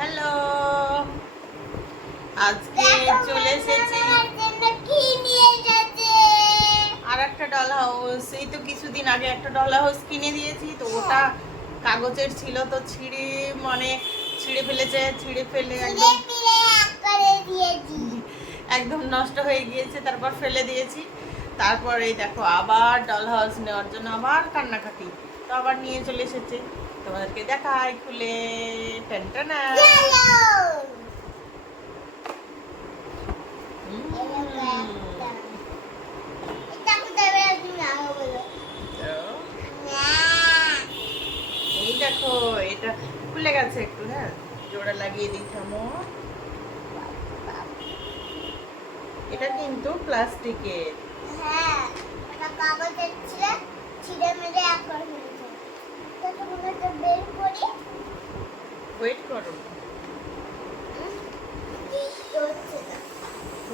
Hello, আজকে চলে এসেছি আর একটা ডল হাউস। এই তো কিছুদিন আগে একটা ডল হাউস কিনে দিয়েছি, তো ওটা কাগজের ছিল, তো ছিঁড়ে ফেলেছে, ছিঁড়ে ফেলে একদম নষ্ট হয়ে গিয়েছে, তারপর ফেলে দিয়েছি। তারপর এই দেখো আবার ডল হাউস নেওয়ার জন্য আবার কান্নাকাটি, তো আবার নিয়ে চলে এসেছে। তোমাদেরকে দেখাই খুলে। টানটানা। এই দেখো, এটা খুলে গেছে একটু, হ্যাঁ জোড়া লাগিয়ে দিতামো। এটা কিন্তু প্লাস্টিকের। হ্যাঁ, এটা কাগজের ছিল, ছিঁড়ে মেরে এক করে ফেলেছে। তো তুমি এটা বের করি। ওয়েট করো, এই তো হচ্ছে না।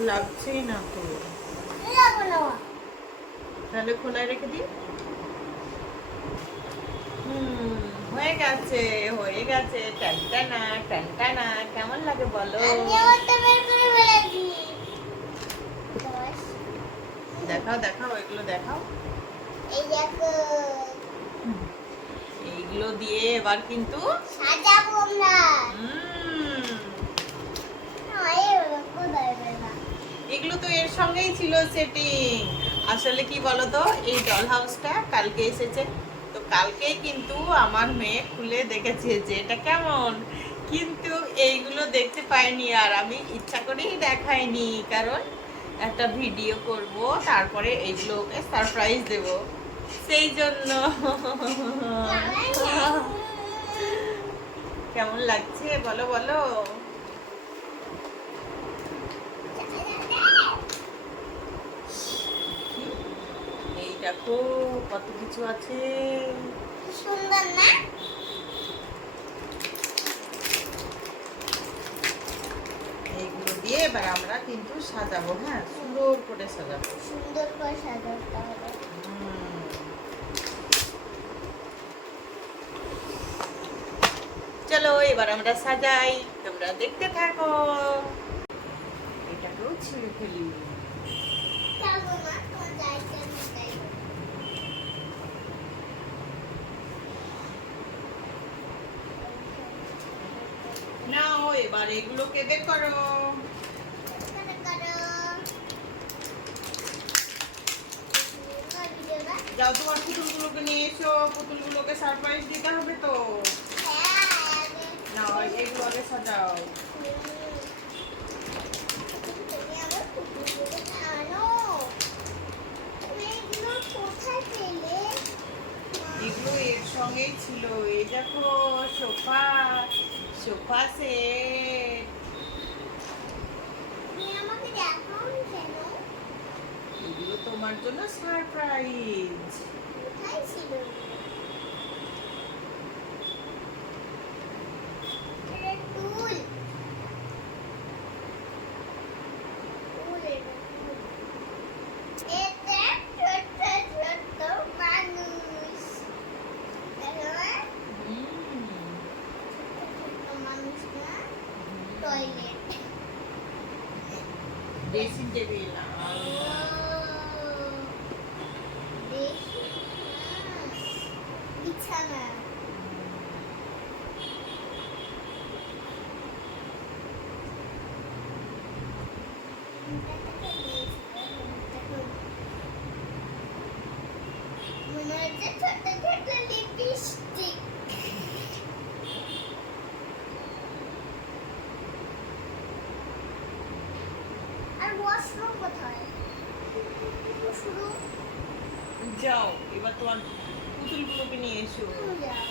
লাগছেই না তো। লাগো না। তাহলে খোলায় রেখে দিই। হয়ে গেছে, হয়ে গেছে। টানটানা টানটানা। কেমন লাগে বলো? আমি ওটা বের করে ফেলেছি। দেখাও দেখাও, এগুলো দেখাও। এই দেখো, এইগুলো দিয়ে এবার কিন্তু সাজাবো আমরা। এগুলো তো এর সঙ্গেই ছিল সেটিং। আসলে কি বলতো, এই ডল হাউসটা কালকে এসেছে, তো কালকেই কিন্তু আমার মেয়ে খুলে দেখেছে যে এটা কেমন, কিন্তু এইগুলো দেখতে পাইনি, আর আমি ইচ্ছা করেই দেখাইনি, কারণ একটা ভিডিও করব, তারপরে এইগুলো ওকে সারপ্রাইজ দেব, সেই জন্য। কেমন লাগছে বলো বলো? এই দেখো কত কিছু আছে, সুন্দর না? এইগুলো দিয়ে এবার আমরা কিন্তু সাজাবো, হ্যাঁ সুন্দর করে সাজাবো। সুন্দর করে সাজাতে হবে। চলো এবার আমরা সাজাই, তোমরা দেখতে থাকো। এটাকেও ছিঁড়ে ফেলি। যাবো না, তোমার যাই ইচ্ছা আমি তাই করবো। নাও এবার এগুলোকে বের করো। এখানে করো। ভিডিওটা যাও তোমার পুতুলগুলোকে নিয়ে এসো, পুতুলগুলোকে সারপ্রাইজ দিতে হবে তো। হ্যাঁ, নাও এগুলো আগে সাজাও। তুমি আমার কুকুরগুলো আনো। তুমি এগুলো কোথায় পেলে? এগুলো এর সঙ্গেই ছিল। এই দেখো সোফা, সোফা সেট। তুমি আমাকে দেখাওনি কেন? এগুলো তোমার জন্য সারপ্রাইজ। কোথায় ছিল? এটা টুল। টুল এটা টুল। এটা ছোট্ট ছোট্ট মানুষ। দেখো না? ছোট্ট মানুষ না? টয়লেট। Dressing table. দেখি। বিছানা। মনে হচ্ছে ছোট ছোট লিপস্টিক। আর ওয়াশরুম কোথায়? শুরু যাও এবার তোমার পুতুলগুলোকে নিয়ে এসো। যাও।